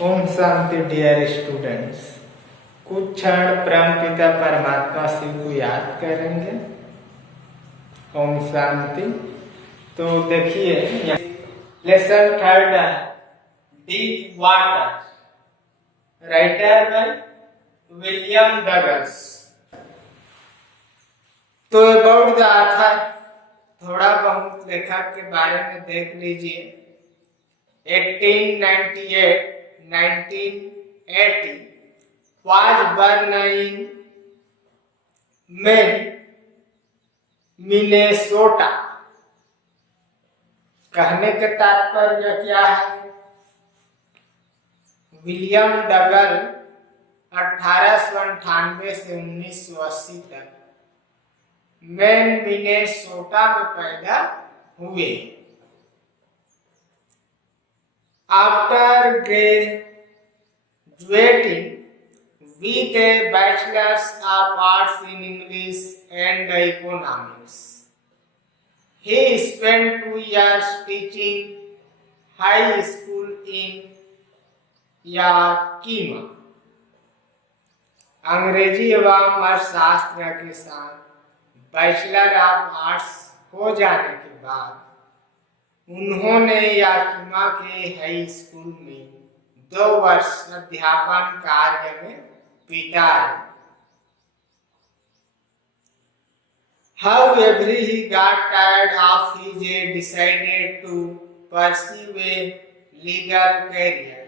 Om Shanti dear students. कुछ क्षण परम पिता परमात्मा शिव को याद करेंगे। ओम शांति। तो देखिए lesson third, deep water, writer by William Douglas. तो अबाउट द ऑथर थोड़ा बहुत लेखक के बारे में देख लीजिए। 1898 1980 was born in मिनेसोटा। कहने का तात्पर्य क्या है? विलियम डगल 1898 से 1980 तक मिनेसोटा में पैदा हुए। After graduating with a Bachelor's of Arts in English and Economics, he spent 2 years teaching high school in Yakima। अंग्रेजी एवं अर्थशास्त्र के साथ बैचलर ऑफ आर्ट्स हो जाने के बाद उन्होंने याकिमा के हाई स्कूल में 2 वर्ष अध्यापन कार्य में बिताए। However, he got tired of his decided to pursue a legal career.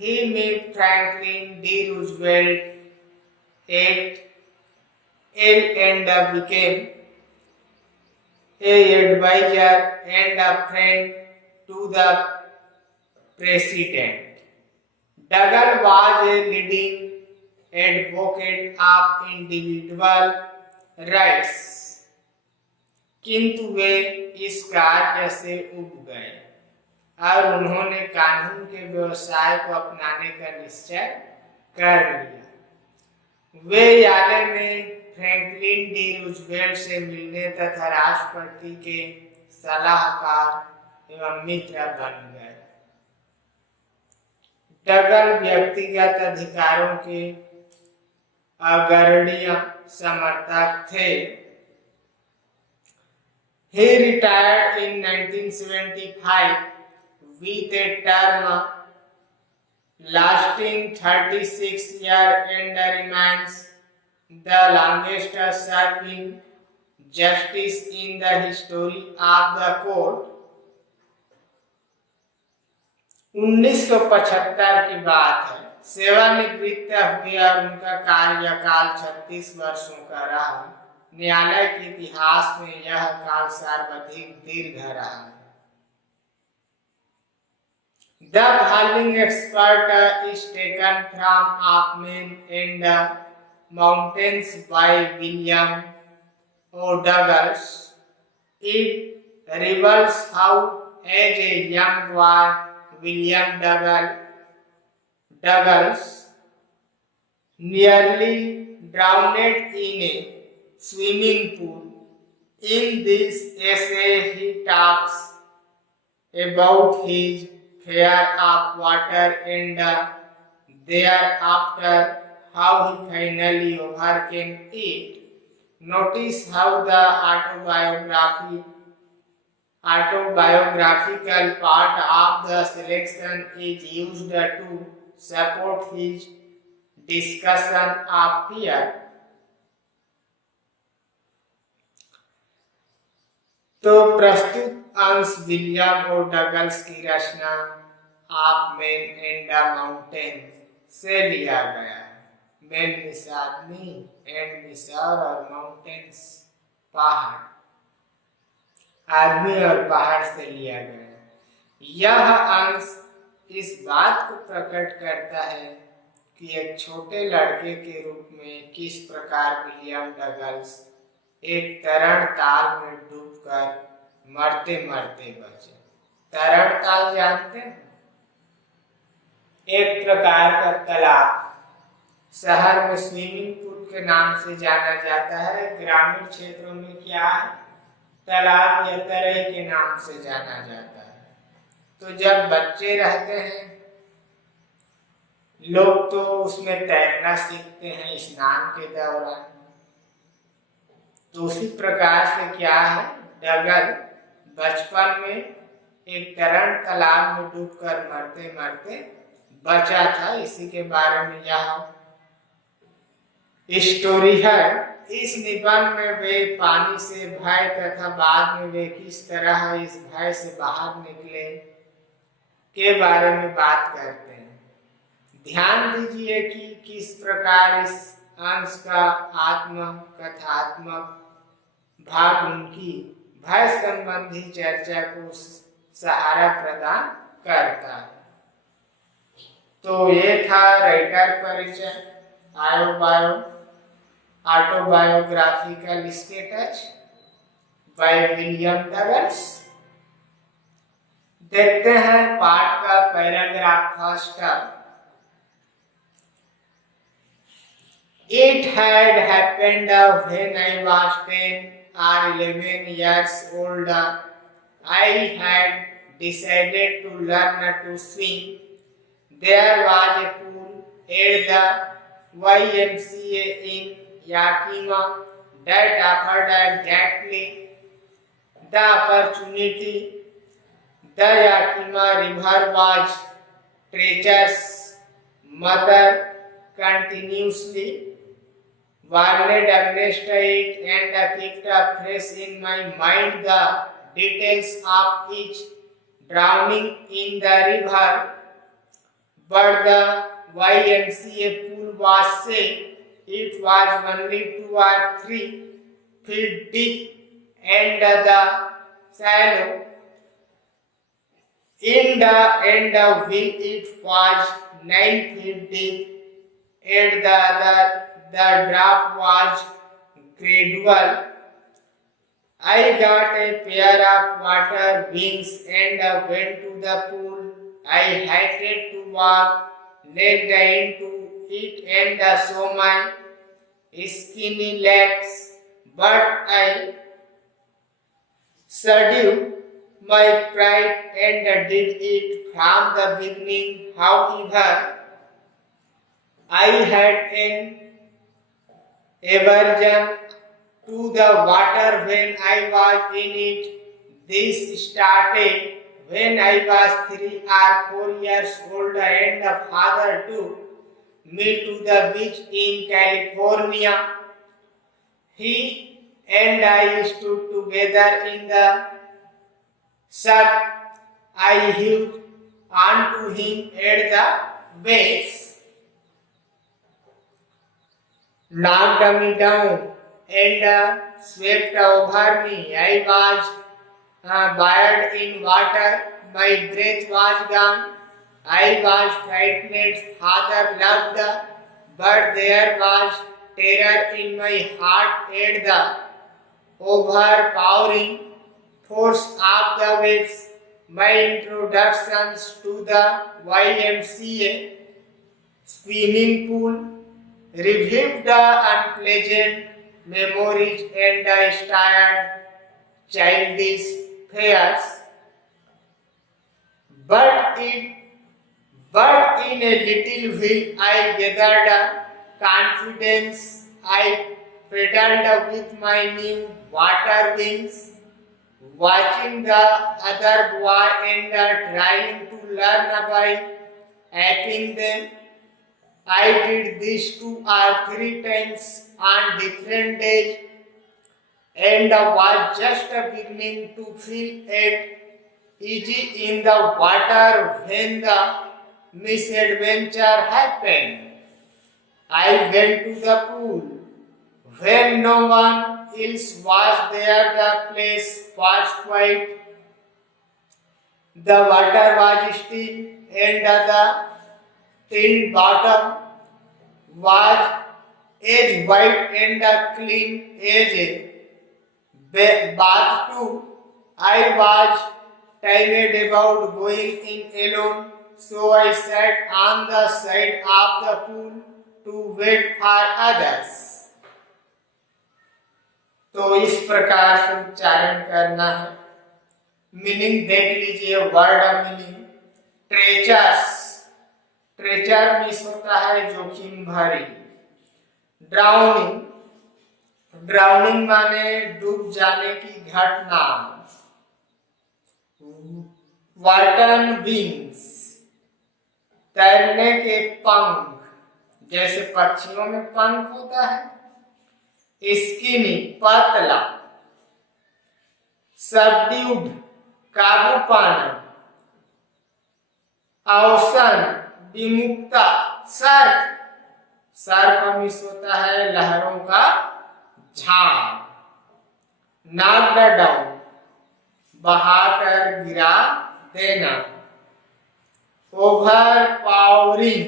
He met Franklin D. Roosevelt at Yale and became an advisor and a friend to the president. Dougal was a leading advocate of individual rights, किंतु वे इस कार्य से उब गए और उन्होंने कानून के व्यवसाय को अपनाने का निश्चय कर लिया। वे याले में फ्रैंकलिन डी रूजवेल्ट से मिलने तथा राष्ट्रपति के सलाहकार एवं मित्र बन गए। डगल व्यक्तिगत अधिकारों के अग्रणी समर्थक थे। He retired in 1975 with a term lasting 36 years and remains the longest serving justice in the history of the court। 1975 की बात है। सेवानिवृत्त हुए और उनका कार्यकाल 36 वर्षों का रहा। न्यायालय के इतिहास में यह काल सर्वाधिक दीर्घ रहा है। The following expert is taken from Of Men and Mountains by William O. Douglas. It reveals how, as a young boy, William Douglas nearly drowned in a swimming pool. In this essay, he talks about his fear of water and thereafter how he finally overcame it. Notice how the autobiographical part of the selection is used to support his discussion of fear. तो प्रस्तुत अंश William और Douglas की रचना of man and mountains से लिया गया है। Man means आदमी, एंड मीन्स और माउंटेन्स पहाड़, आदमी और पहाड़ से लिया गया है। यह अंश इस बात को प्रकट करता है कि एक छोटे लड़के के रूप में किस प्रकार विलियम डगल्स एक तरण ताल में डूबकर मरते मरते बचे। तरण ताल जानते हैं? एक प्रकार का तालाब, शहर में स्विमिंग पूल के नाम से जाना जाता है। ग्रामीण क्षेत्रों में क्या है? तालाब या तराई के नाम से जाना जाता है। तो जब बच्चे रहते हैं लोग तो उसमें तैरना सीखते हैं स्नान के दौरान। तो उसी प्रकार से क्या है, डगल बचपन में एक तरण तालाब में डूबकर मरते मरते बचा था। इसी के बारे में यह स्टोरी है। इस निबंध में वे पानी से भय तथा बाद में वे किस तरह इस भय से बाहर निकले के बारे में बात करते हैं। ध्यान दीजिए कि किस प्रकार इस अंश का आत्म कथात्मक भाग उनकी भय संबंधी चर्चा को सहारा प्रदान करता है। तो ये था राइटर परिचय, autobiographical status by William Douglas. देखते हैं पाठ का paragraph first. It had happened when I was 10 or 11 years old. I had decided to learn to swim. There was a pool at the YMCA in Yakima that offered exactly the opportunity. The Yakima River was treacherous. Mother continuously warned against it and kept fresh in my mind the details of each drowning in the river. But the YMCA pool was safe. It was only 2 or 3 feet deep and the shallow. In the end of it was 9 feet deep. At the other, the drop was gradual. I got a pair of water wings and went to the pool. I hated to walk naked into it and show my skinny legs, but I subdued my pride and did it from the beginning. However, I had an aversion to the water when I was in it. This started when I was 3 or 4 years old and the father took me to the beach in California. He and I stood together in the surf. I held onto him at the base, knocked me down and swept over me. I was buried in water. My breath was gone. I was frightened. Father loved, but there was terror in my heart at the overpowering force of the waves. My introductions to the YMCA swimming pool revived the unpleasant memories and stirred childish fears. But in a little while I gathered confidence. I pedaled with my new water wings, watching the other boy and trying to learn by aping them. I did this 2 or 3 times on different days and was just beginning to feel it easy in the water when the misadventure happened. I went to the pool. When no one else was there, the place was quiet. The water was still and the thin bottom was as white and clean as a bathtub. I was timid about going in alone, so I sat on the side of the pool to wait for others. तो इस प्रकार से उच्चारण करना है। Meaning देख लीजिए, word meaning ट्रेचर्स। Treasure miss होता है जोखिम भरी। ड्राउनिंग, ड्राउनिंग माने डूब जाने की घटना। वाटन विंग्स, तैरने के पंख, जैसे पक्षियों में पंख होता है। स्किनी, पतला। सबड्यूड, काबू पाना। ओशन, विमुक्ता। सर्फ, सर्फ मिस होता है लहरों का झाग। नॉक्ड डाउन, बहाकर गिरा देना। ओवर पावरिंग,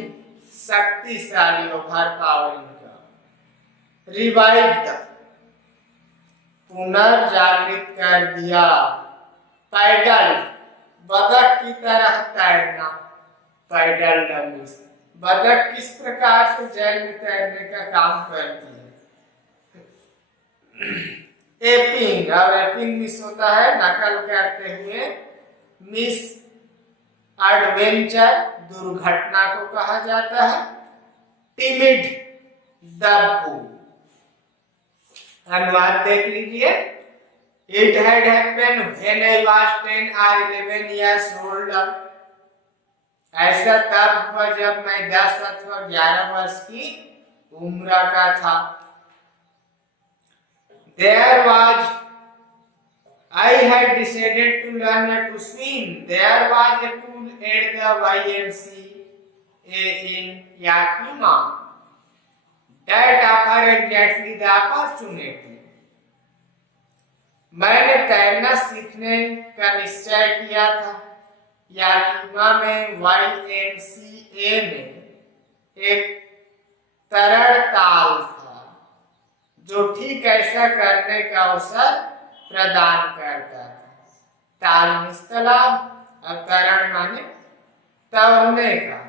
शक्तिशाली, ओवर पावरिंग का। रिवाइव्ड, पुनर्जागृत कर दिया। पैडल, बतख की तरह तैरना। पैडल डमीज, बतख किस प्रकार से जल में तैरने का काम करती है। एपिंग, और एपिंग मिस होता है नकल करते हुए। मिस एडवेंचर, दुर्घटना को कहा जाता है। टिमिड, दब्बू। अनुवाद देख लीजिए। It had happened when I was 10 or 11 years old. ऐसा तब हुआ जब मैं 10 अथवा 11 वर्ष की उम्र का था। There was, I had decided to learn to swim. There was a pool at the YMCA in Yakima that offered exactly the opportunity. मैंने तैरना सीखने का निश्चय किया था। याकीमा में YMCA में एक तरल ताल था जो ठीक ऐसा करने का अवसर प्रदान करता था। ताल में तालाब और तरण माने तैरने का।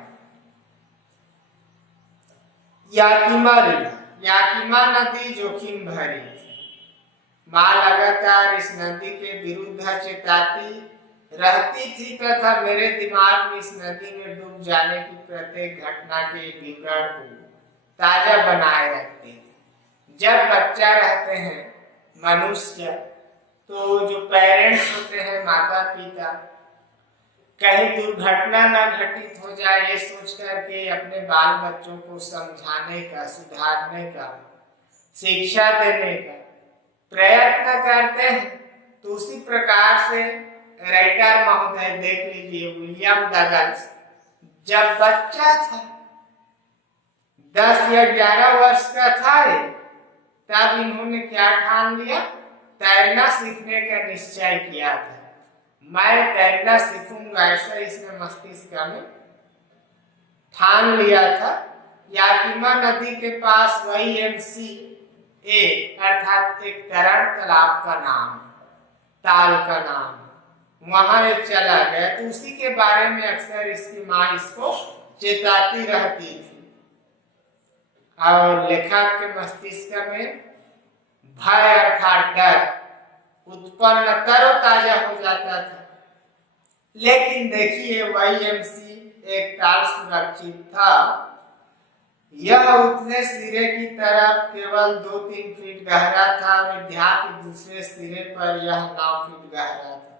याकीमा रिवर, याकीमा नदी जोखिम भरी थी। मां लगातार इस नदी के विरुद्ध चेताती रहती थी तथा मेरे दिमाग में इस नदी में डूब जाने की प्रत्येक घटना के विवरण को ताजा बनाए रखती थी। जब बच्चा रहते हैं मनुष्य, तो जो पेरेंट्स होते हैं, माता पिता, कहीं दुर्घटना न घटित हो जाए ये सोच करके अपने बाल बच्चों को समझाने का, सुधारने का, शिक्षा देने का प्रयत्न करते हैं। तो उसी प्रकार से राइटर महोदय देख लीजिए, विलियम डगलस जब बच्चा था, 10 या 11 वर्ष का था, तब इन्होंने क्या ठान लिया? तैरना सीखने का निश्चय किया था। मैं तैरना सीखूंगा, ऐसा इसने मस्तिष्क में ठान लिया था। याकीमा नदी के पास YMCA अर्थात एक तरण तालाब का नाम, ताल का नाम, वहां एक चला गया। तो उसी के बारे में अक्सर इसकी माँ इसको चेताती रहती थी और लेखक के मस्तिष्क में भय अर्थात डर उत्पन्न तरोताजा हो जाता था। लेकिन देखिए YMCA एक ताल सुरक्षित था। यह उतने सिरे की तरफ केवल 2-3 फीट गहरा था और के दूसरे सिरे पर यह 9 फीट गहरा था।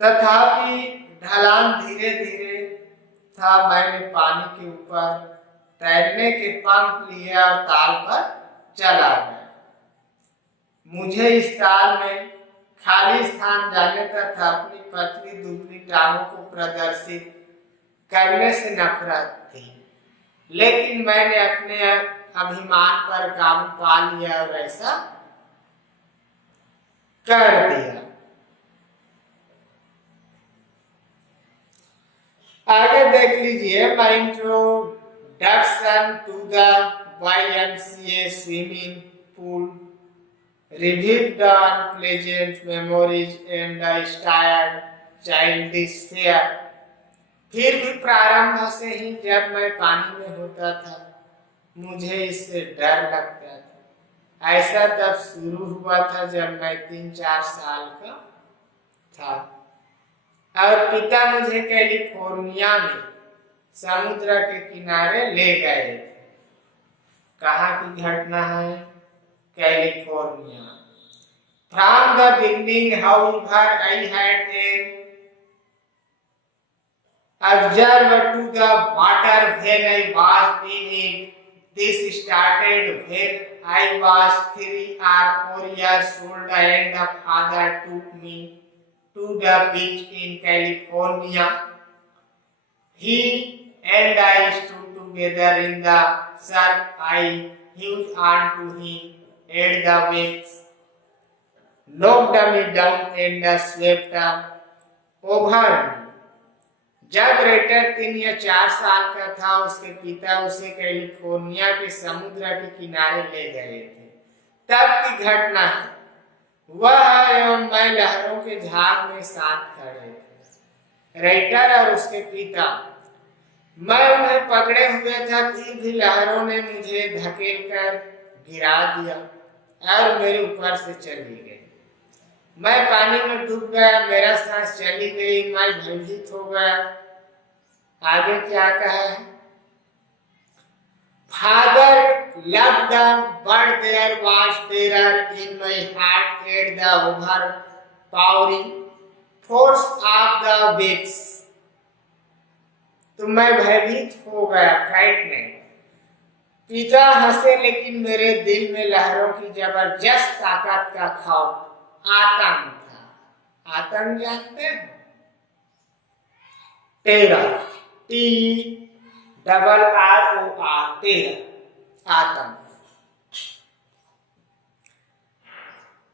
तथापि ढलान धीरे धीरे था। मैंने पानी के ऊपर तैरने के पंख लिए और ताल पर चला गया। मुझे इस ताल में खाली स्थान जाने तथा अपनी पतली दुबली टांगों को प्रदर्शित करने से नफरत थी, लेकिन मैंने अपने अभिमान पर काबू पा लिया और ऐसा कर दिया। आगे देख लीजिए, my introduction to the YMCA swimming pool reviewed the unpleasant memories and the stirred childish fear। फिर भी प्रारंभ से ही जब मैं पानी में होता था मुझे इससे डर लगता था। ऐसा तब शुरू हुआ था जब मैं 3-4 साल का था और पिता मुझे कैलिफोर्निया में समुद्र के किनारे ले गए थे। कहाँ की घटना है? California. From the beginning, however, I had observed to the water when I was in it. This started when I was 3 or 4 years old and the father took me to the beach in California. He and I stood together in the sun. I hung on to him at the waves, knocked me down and swept over me. जब rater 3 या 4 साल का था, उसके पिता उसे California के समुद्र के किनारे ले गए थे। तब की घटना है। वह एवं मैं लहरों के झाग में साथ खड़े थे। रेटर और उसके पिता। मैं उन्हें पकड़े हुए था, फिर भी लहरों ने मुझे धकेल कर गिरा दिया और मेरे ऊपर से चली गई। मैं पानी में डूब गया, मेरा सांस चली गई, मैं भयभीत हो गया। आगे क्या कहा है? Father loved them, but there was terror in my heart at the overpowering force of the waves. तो मैं भयभीत हो गया, फ्राइटनेड। पिता हंसे, लेकिन मेरे दिल में लहरों की जबरदस्त ताकत का खौफ, आतंक था। आतंक जानते हैं? टेरर, TERROR, टेरर, आतंक।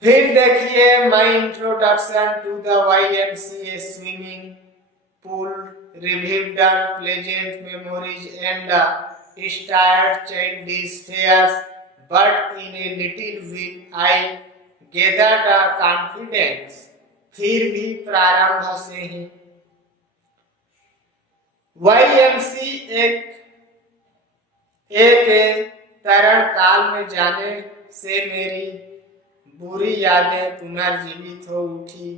फिर देखिए, my introduction to the YMCA swimming pool revived pleasant memories and stirred childish fears, but in a little while I gathered confidence. फिर भी प्रारंभ से ही YMCA के तरण ताल में जाने से मेरी बुरी यादें पुनर्जीवित हो उठी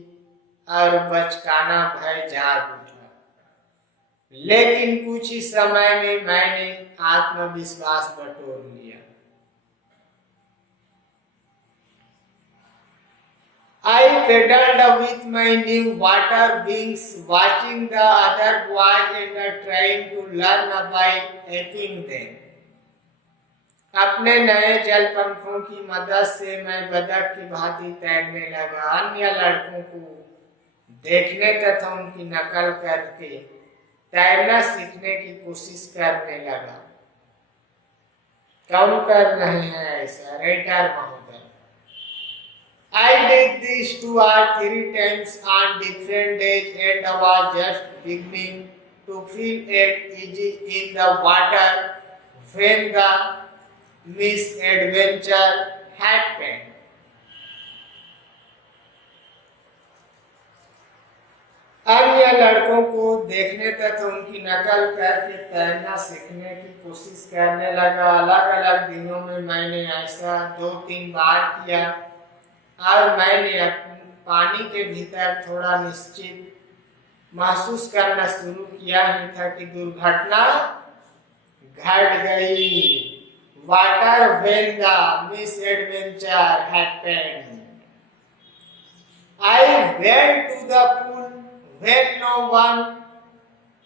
और बचकाना भय जाग उठा। लेकिन कुछ ही समय में मैंने आत्मविश्वास बटोर लिया। I paddled with my new water wings, watching the other boys and trying to learn by aping them. अपने नए जल पंखों की मदद से मैं बतख की भांति तैरने लगा। अन्य लड़कों को देखने तथा उनकी नकल करके तैरना सीखने की कोशिश करने लगा। कौन कर रहे हैं ऐसा? रेटर महोदय। I did this 2 or 3 times on different days and was just beginning to feel at easy in the water when the misadventure happened. अन्य लड़कों को देखने तथा उनकी नकल करके तैरना सीखने की कोशिश करने लगा। अलग अलग दिनों में मैंने ऐसा 2-3 बार किया और मैंने पानी के भीतर थोड़ा निश्चित महसूस करना शुरू किया ही था कि दुर्घटना घट गई। Water when the misadventure happened. I went to the pool when no one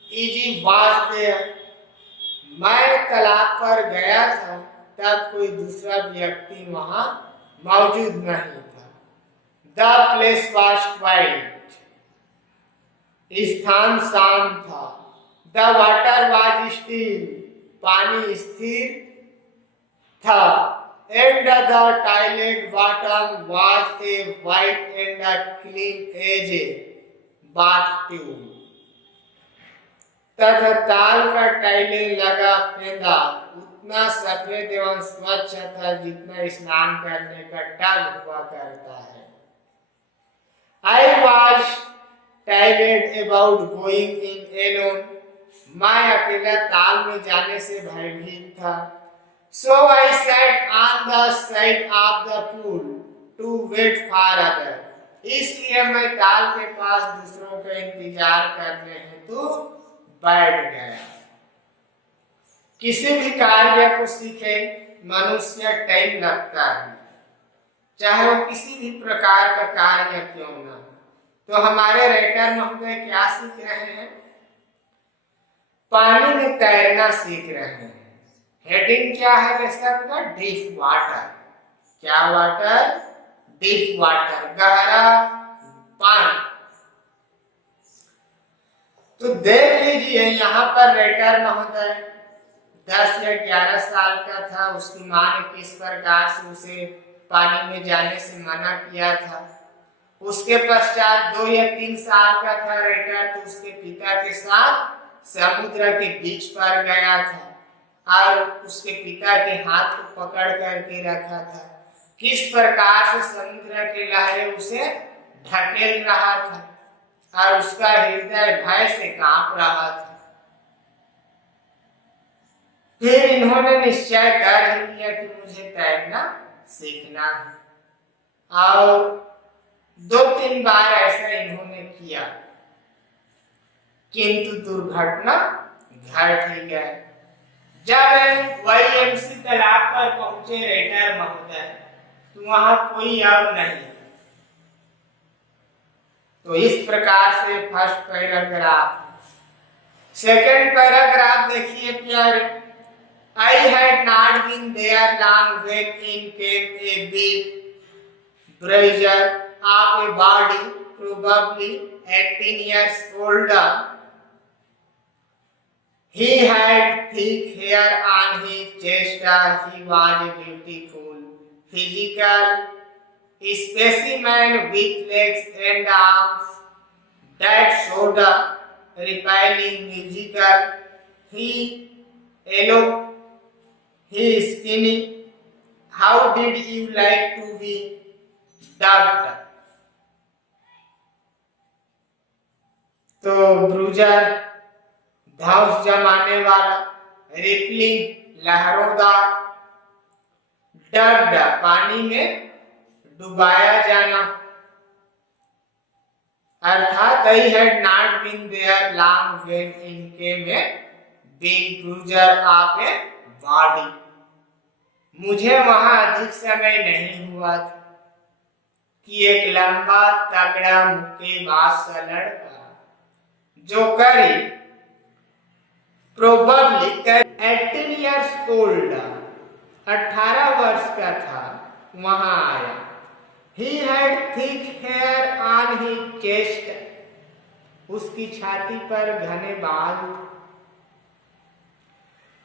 easy was there. मैं तालाब पर गया था, तब कोई दूसरा व्यक्ति वहां मौजूद नहीं था। The place was quiet. स्थान शांत था। The water was still. पानी स्थिर था। And the toilet bottom was a white and clean as a bathtub. तथा ताल का टाइले लगा फेंदा उतना सफेद एवं स्वच्छ था जितना स्नान करने का टब हुआ करता है। I was terrified about going in alone. मैं अकेला ताल में जाने से भयभीत था। So I sat on the side of the pool to wait for others. इसलिए मैं ताल के पास दूसरों का इंतजार करने हेतु बैठ गया। किसी भी कार्य को सीखे मनुष्य टाइम लगता है, चाहे वो किसी भी प्रकार का कार्य क्यों ना हो। तो हमारे राइटर महोदय क्या सीख रहे हैं? पानी में तैरना सीख रहे हैं। हेडिंग क्या है लेसन का? Deep water. क्या वाटर? डीप वाटर, गहरा पानी। तो देख लीजिए यहाँ पर राइटर महोदय 10 या 11 साल का था। उसकी माँ ने किस प्रकार से उसे पानी में जाने से मना किया था। उसके पश्चात 2 या 3 साल का था राइटर, तो उसके पिता के साथ समुद्र के बीच पर गया था और उसके पिता के हाथ को पकड़ करके रखा था। किस प्रकार से समुद्र की लहरें उसे ढकेल रहा था और उसका हृदय भय से कांप रहा था। फिर इन्होंने निश्चय कर लिया कि मुझे तैरना सीखना है और 2-3 बार ऐसा इन्होंने किया, किंतु दुर्घटना घट ही गई। जब वाईएमसी तालाब पर पहुंचे राइटर महोदय, तो वहां कोई और नहीं। तो इस प्रकार से फर्स्ट पैराग्राफ। सेकंड पैराग्राफ देखिए प्यारे। I had not been there long when in came a big bruiser of a body, probably 18 years older. He had thick hair on his chest. He was a beautiful physical specimen with legs and arms that showed repelling musical. He eloped. He is skinny. How did you like to be dubbed? तो bruiser Dhaus जमाने वाला, rippling लहरोंदार, डग्ड पानी में डुबाया जाना, अर्थात I had not been there long when in came a big bruiser of a body. मुझे वहां अधिक समय नहीं हुआ था कि एक लंबा तगड़ा मुक्केबाज सा लड़का जो करीब प्रोबेबली 18 years old 18 वर्ष का था वहां आया। He had thick hair on his chest. उसकी छाती पर घने बाल थे।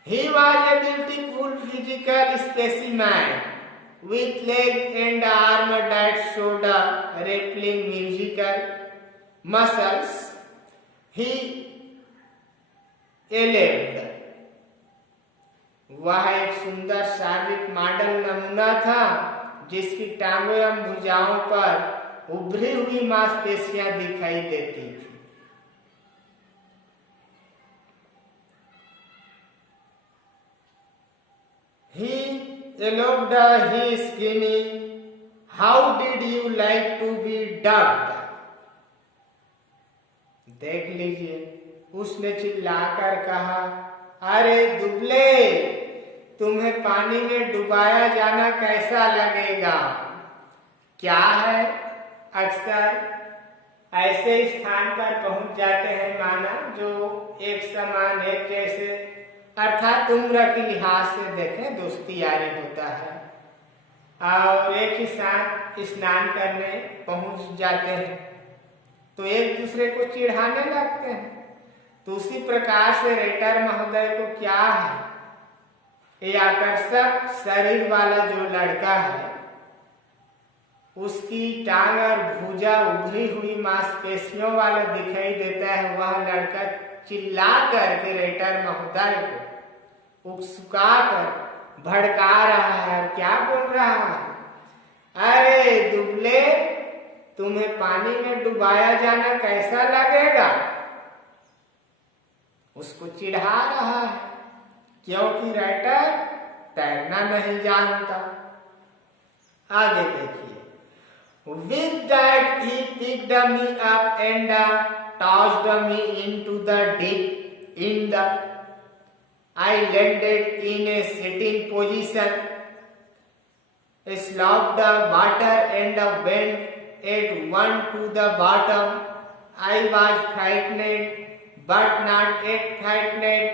He was a beautiful physical specimen with legs and arms that showed rippling musical muscles. He eloped. वह एक सुंदर शारीरिक मॉडल नमूना था जिसकी टांगों एवं भुजाओं पर उभरी हुई मांसपेशियां दिखाई देती थी। He eloped. He is skinny. How did you like to be dubbed? देख लीजिए, उसने चिल्लाकर कहा, अरे दुबले, तुम्हें पानी में डुबाया जाना कैसा लगेगा? क्या है, अक्सर ऐसे स्थान पर पहुंच जाते हैं माना जो एक समान एक जैसे, अर्थात उम्र के लिहाज से देखें दोस्ती यारी होता है और एक ही साथ स्नान करने पहुंच जाते हैं तो एक दूसरे को चिढ़ाने लगते हैं। तो उसी प्रकार से राइटर महोदय को क्या है, ये आकर्षक शरीर वाला जो लड़का है उसकी टांग और भुजा उभरी हुई मांसपेशियों वाला दिखाई देता है। वह लड़का चिल्ला करके राइटर महोदय को उकसुका कर भड़का रहा है। क्या बोल रहा है? अरे दुबले, तुम्हें पानी में डुबाया जाना कैसा लगेगा? उसको चिढ़ा रहा है क्योंकि राइटर तैरना नहीं जानता। आगे देखिए। With that he picked me up and tossed me into the deep in the I landed in a sitting position, slopped the water and went at one to the bottom. I was frightened, but not yet frightened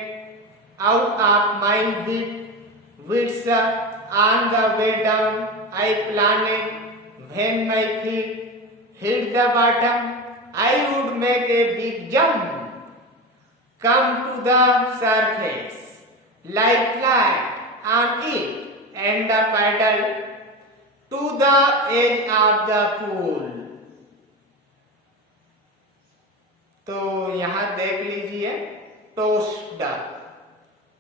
out of my wits. On the way down, I planned when my feet hit the bottom, I would make a big jump, come to the surface, lie flat on it, and paddle to the edge of the pool. तो यहां देख लीजिए, टोस्ड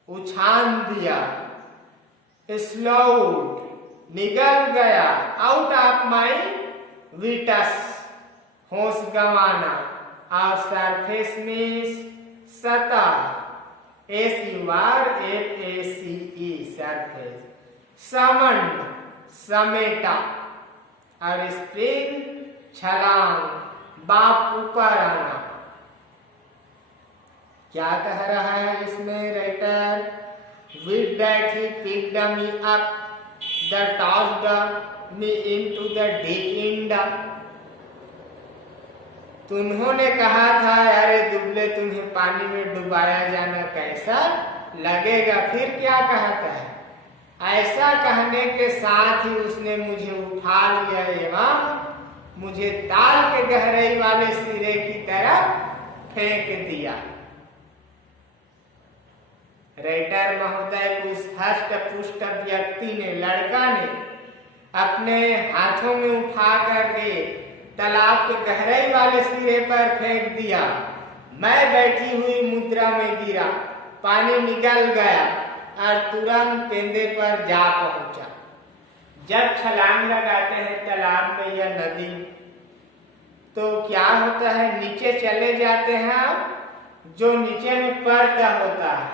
उछाल दिया, slowed निकल गया, out of my Victus होश गंवाना, और सरफेस मीन्स सतह, SURFACE सरफेस, समंड समेटा, और स्प्रिंग छलांग बाप ऊपर आना। क्या कह रहा है इसमें writer? With that he picked me up, tossed me into the deep end. उन्होंने कहा था, अरे दुबले तुम्हें पानी में डुबाया जाना कैसा लगेगा। फिर क्या कहता है? ऐसा कहने के साथ ही उसने मुझे उठा लिया एवं मुझे ताल के गहराई वाले सिरे की तरफ फेंक दिया। राइटर महोदय को उस हष्ट पुष्ट व्यक्ति ने, लड़का ने, अपने हाथों में उठा करके तालाब के गहराई वाले सिरे पर फेंक दिया। मैं बैठी हुई मुद्रा में गिरा, पानी निकल गया और तुरंत पेंदे पर जा पहुंचा। जब छलांग लगाते हैं तालाब में या नदी, तो क्या होता है? नीचे चले जाते हैं आप, जो नीचे में पर्दा होता है,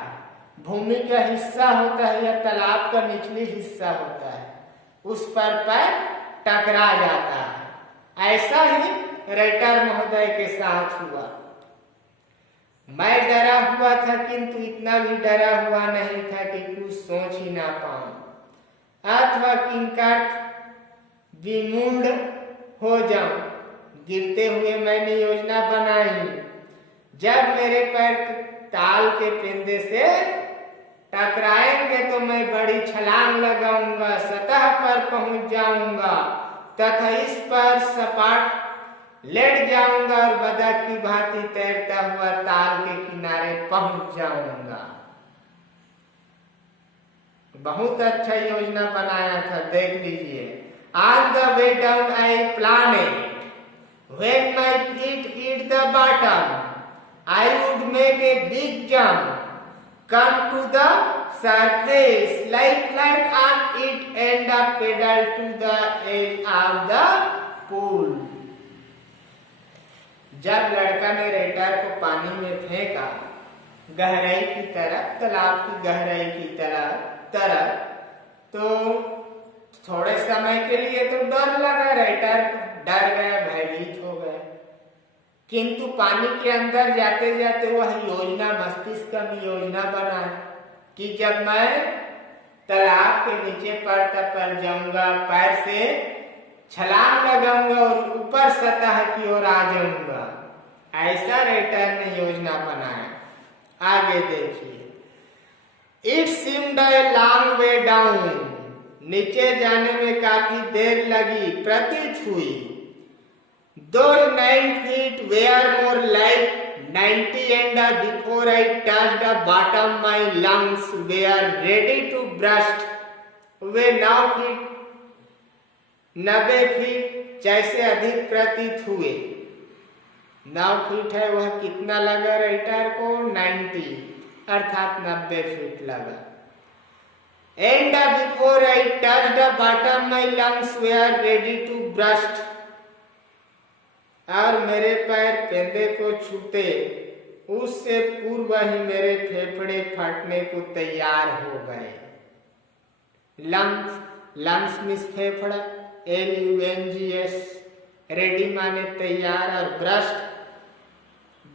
भूमि का हिस्सा होता है या तालाब का निचली हिस्सा होता है, उस पर पैर टकरा जाता है। ऐसा ही राइटर महोदय के साथ हुआ। मैं डरा हुआ था, किंतु इतना भी डरा हुआ नहीं था कि कुछ सोच ही ना पाऊं अथवा किंकर्त विमूढ़ हो जाऊं। गिरते हुए मैंने योजना बनाई, जब मेरे पैर ताल के पेंदे से टकराएंगे तो मैं बड़ी छलांग लगाऊंगा, सतह पर पहुंच जाऊंगा तथा इस पर सपाट लेट जाऊंगा और बतख की भांति तैरता हुआ ताल के किनारे पहुंच जाऊंगा। बहुत अच्छा योजना बनाया था, देख लीजिए। On the way down I planned, when my feet hit the bottom, I would make a big jump, come to the surface, lie flat on it, and paddle to the edge of the pool. जब लड़का ने writer को पानी में फेंका, गहराई की तरफ, तालाब की गहराई की तरफ, तो थोड़े समय के लिए तो डर लगा, राइटर डर गया, भयभीत हो गया। किंतु पानी के अंदर जाते जाते वह योजना, मस्तिष्क में योजना बना कि जब मैं तालाब के नीचे पर जाऊंगा, पैर से छलांग लगाऊंगा और ऊपर सतह की ओर आ जाऊंगा। ऐसा राइटर ने योजना बनाया। आगे देखिए, it seemed a long way down, नीचे जाने में काफी देर लगी, प्रतीत हुई। Those 9 feet were more like 90, and before I touched the bottom, my lungs were ready to burst. Way 9 feet 90 feet जैसे अधिक प्रतीत हुए। 9 फीट है, वह कितना लगा राइटर को? 90, अर्थात 90 फीट लगा। And before I touched the bottom, my lungs were ready to burst. और मेरे पैर पेंदे को छूते उससे पूर्व ही मेरे फेफड़े फटने को तैयार हो गए। लंग्स मीन्स फेफड़ा, LUNGS, रेडी माने तैयार, और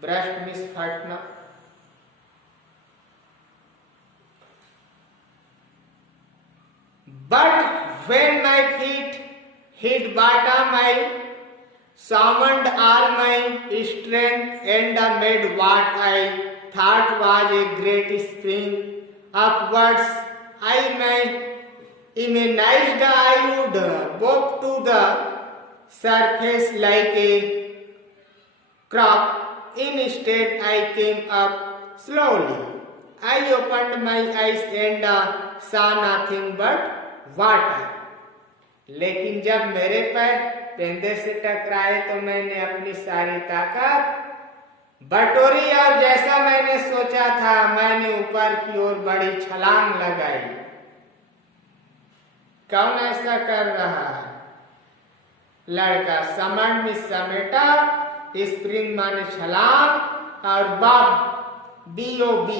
ब्रस्ट मीन्स फटना। But when my feet hit bottom, I summoned all my strength and made what I thought was a great spring upwards. I imagined I would bob to the surface like a crop. Instead, I came up slowly. I opened my eyes and saw nothing but water. लेकिन जब मेरे पैर पेंदे से टकराए तो मैंने अपनी सारी ताकत बटोरी और जैसा मैंने सोचा था मैंने ऊपर की ओर बड़ी छलांग लगाई। कौन ऐसा कर रहा है? लड़का। समण में समेटा, स्प्रिंग माने छलांग और बॉब BOB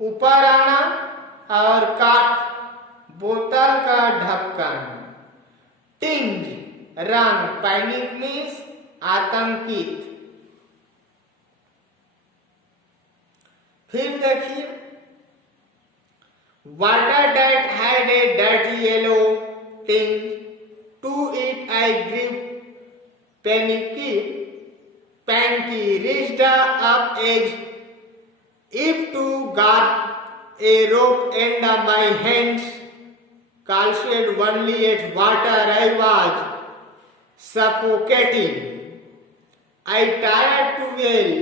ऊपर आना और काट बोतल का ढक्कन। टिंग रंग पैनिक मीन्स आतंकित। फिर देखिए water that had a dirty yellow tinge to it I grew panicky reached up edge if to got a rope and my hands calcied only at water. I was suffocating. I tried to wail,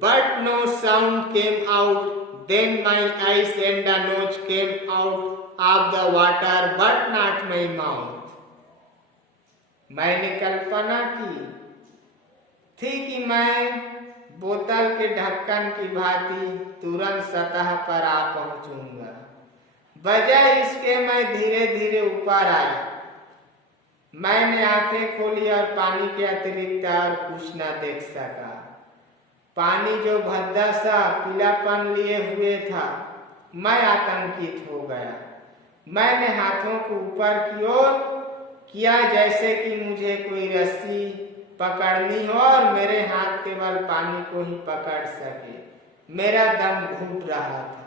but no sound came out. Then my eyes and the nose came out of the water, but not my mouth. मैंने कल्पना की थी कि मैं बोतल के ढक्कन की भांति तुरंत सतह पर आ पहुंचूंगा। बजाय इसके मैं धीरे धीरे ऊपर आया। मैंने आंखें खोली और पानी के अतिरिक्त और कुछ न देख सका। पानी जो भद्दा सा पीलापन लिए हुए था, मैं आतंकित हो गया। मैंने हाथों को ऊपर की ओर किया जैसे कि मुझे कोई रस्सी पकड़नी हो और मेरे हाथ केवल पानी को ही पकड़ सके। मेरा दम घुट रहा था।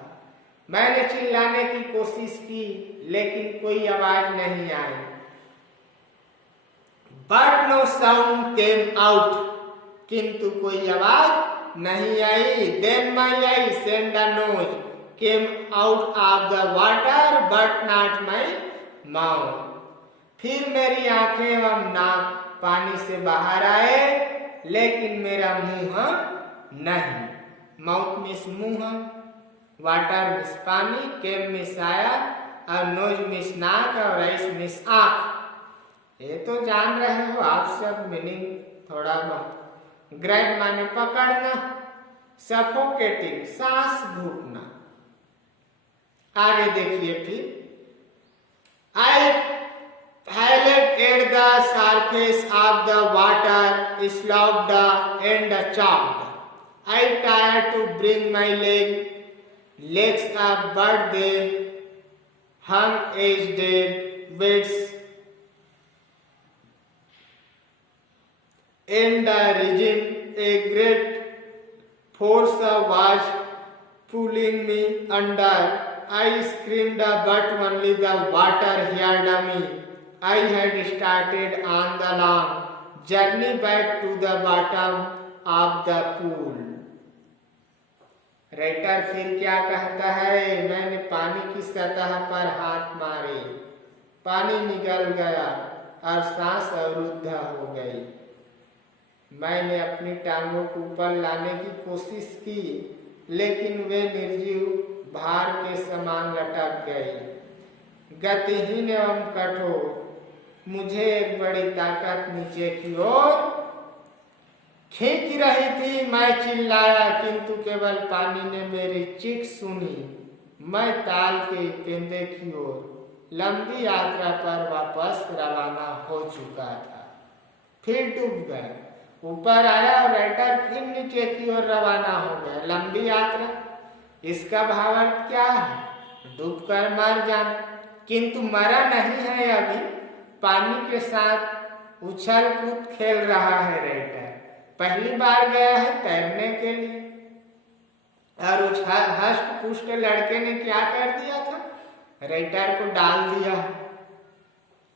मैंने चिल्लाने की कोशिश की लेकिन कोई आवाज नहीं आई। But no sound came out, किंतु कोई आवाज नहीं आई। Then my eyes and the nose came out of the water, but not my mouth. फिर मेरी आंखें एवं नाक पानी से बाहर आए लेकिन मेरा मुंह नहीं। माउथ मिस मुंह, वाटर मिस पानी, केम मिस आया और नोज मिस नाक और आइस मिस आंख। ये तो जान रहे हो आप सब मीनिंग थोड़ा बहुत। ग्रैब माने पकड़ना, सफोकेटिंग सांस घूटना। आगे देखिए फिर आई Hallowed at the surface of the water, slopped and chopped. I tried to bring my legs up, but they hung as dead weights, and the regime, a great force was pulling me under. I screamed, but only the water heard me. I had started on the long journey back to the bottom of the pool. Writer फिर क्या कहता है? मैंने पानी की सतह पर हाथ मारे, पानी निकल गया और सांस अवरुद्ध हो गई। मैंने अपनी टांगों को ऊपर लाने की कोशिश की लेकिन वे निर्जीव भार के समान लटक गई। गतिहीन एवं कठोर मुझे एक बड़ी ताकत नीचे की ओर खींच रही थी। मैं चिल्लाया किंतु केवल पानी ने मेरी चीख सुनी। मैं ताल के पेंदे की ओर लंबी यात्रा पर वापस रवाना हो चुका था। फिर डूब गया। ऊपर आया और राइटर फिर नीचे की ओर रवाना हो गया। लंबी यात्रा, इसका भावार्थ क्या है? डूबकर मर जाना, किंतु मरा नहीं है अभी। पानी के साथ उछल कूद खेल रहा है राइटर। पहली बार गया है तैरने के लिए और उस हष्ट पुष्ट लड़के ने क्या कर दिया था? राइटर को डाल दिया।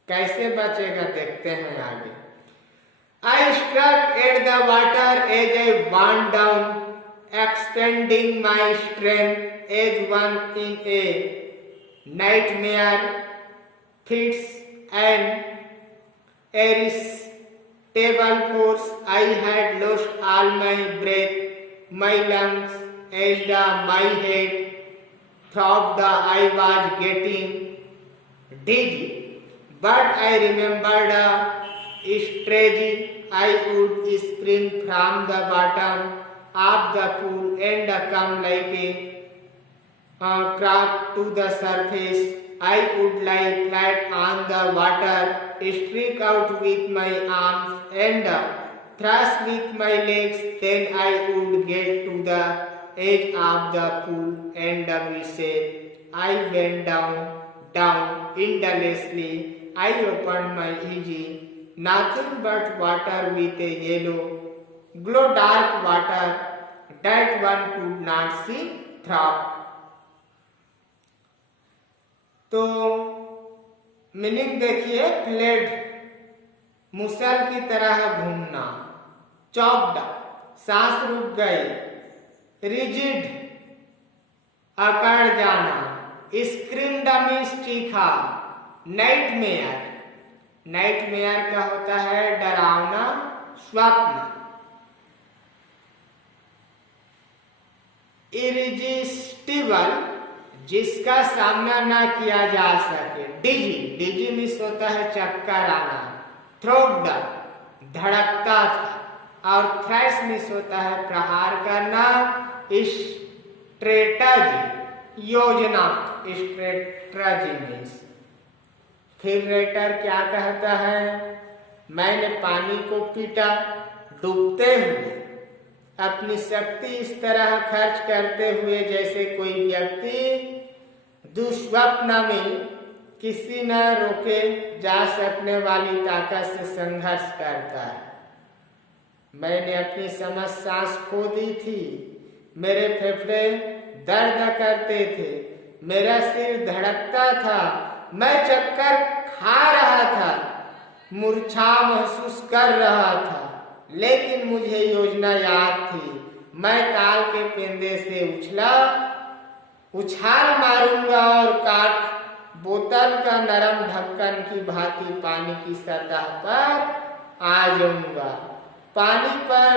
कैसे बचेगा देखते हैं आगे। I struck at the water as I went down, extending my strength as one in a nightmare fits and irresistible force. I had lost all my breath, my lungs, as my head throbbed. I was getting dizzy, but I remembered a strategy. I would spring from the bottom of the pool and come like a crab to the surface. I would lie flat on the water, streak out with my arms and thrust with my legs. Then I would get to the edge of the pool and be safe. I went down endlessly. I opened my easy. Nothing but water with a yellow glow, dark water that one could not see through. तो meaning देखिए, fled मुसल की तरह घूमना, चौकड सांस रुक गई, rigid अकड़ जाना, स्क्रीम्ड मीन्स चीखा, नाइटमेयर, नाइटमेयर का होता है डरावना स्वप्न, इरिजिस्टिबल जिसका सामना ना किया जा सके, डिजी, डिजी मीन्स होता है चक्कर आना, थ्रोब्ड धड़कता था, और थ्रैश मीन्स होता है प्रहार करना, स्ट्रेटजी योजना, स्ट्रेटजी मीन्स। फिर राइटर क्या कहता है, मैंने पानी को पीटा डूबते हुए, अपनी शक्ति इस तरह खर्च करते हुए जैसे कोई व्यक्ति दुस्वप्न में किसी न रोके जा सकने वाली ताकत से संघर्ष करता है। मैंने अपनी समझ सांस खो दी थी, मेरे फेफड़े दर्द करते थे, मेरा सिर धड़कता था, मैं चक्कर खा रहा था, मूर्छा महसूस कर रहा था, लेकिन मुझे योजना याद थी। मैं ताल के पेंदे से उछाल मारूंगा और काट बोतल का नरम ढक्कन की भांति पानी की सतह पर आ जाऊंगा, पानी पर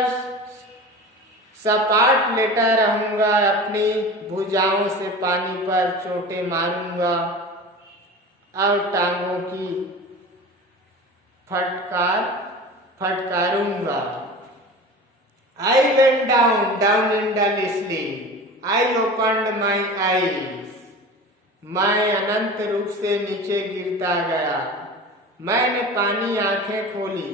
सपाट लेटा रहूंगा, अपनी भुजाओं से पानी पर चोटें मारूंगा और टांगों की फटकारूंगा। I went down endlessly. I opened my eyes. मैं अनंत रूप से नीचे गिरता गया, मैंने पानी आंखें खोली,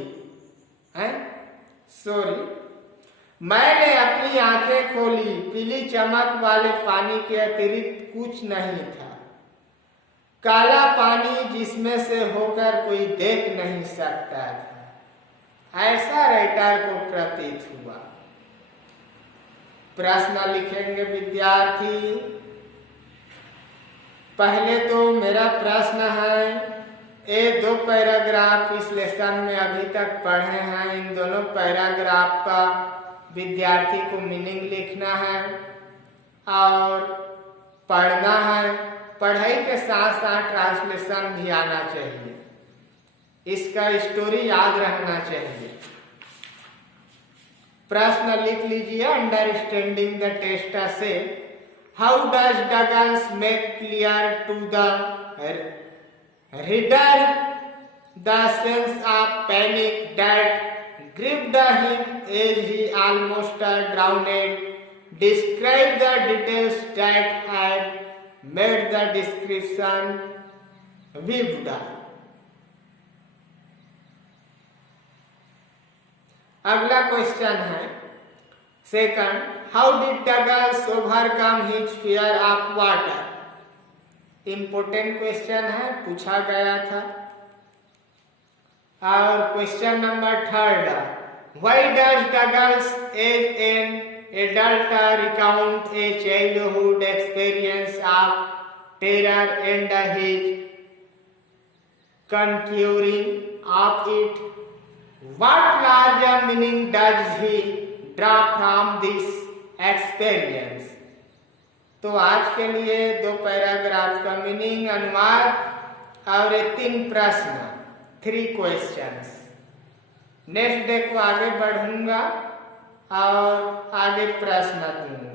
मैंने अपनी आंखें खोली, पीली चमक वाले पानी के अतिरिक्त कुछ नहीं था, काला पानी जिसमें से होकर कोई देख नहीं सकता था, ऐसा राइटर को प्रतीत हुआ। प्रश्न लिखेंगे विद्यार्थी। पहले तो मेरा प्रश्न है, ये दो पैराग्राफ इस लेसन में अभी तक पढ़े हैं, इन दोनों पैराग्राफ का विद्यार्थी को मीनिंग लिखना है और पढ़ना है। पढ़ाई के साथ साथ ट्रांसलेशन भी आना चाहिए, इसका स्टोरी याद रहना चाहिए। प्रश्न लिख लीजिए। अंडरस्टैंडिंग द टेस्ट से how does Douglas make clear to the reader the sense of panic that gripped him as he almost drowned. Describe the details that had made the description vivid. अगला question है second, how did Douglas overcome his fear of water. Important question है, पूछा गया था। और question number third, why does Douglas as an adult recount a childhood experience of terror and his concurring of it. What larger meaning does he draw from this experience? तो आज के लिए 2 paragraph का मीनिंग, अनुवाद और 3 प्रश्न, 3 questions. Next day को आगे बढ़ूंगा और आगे प्रश्न दूंगा।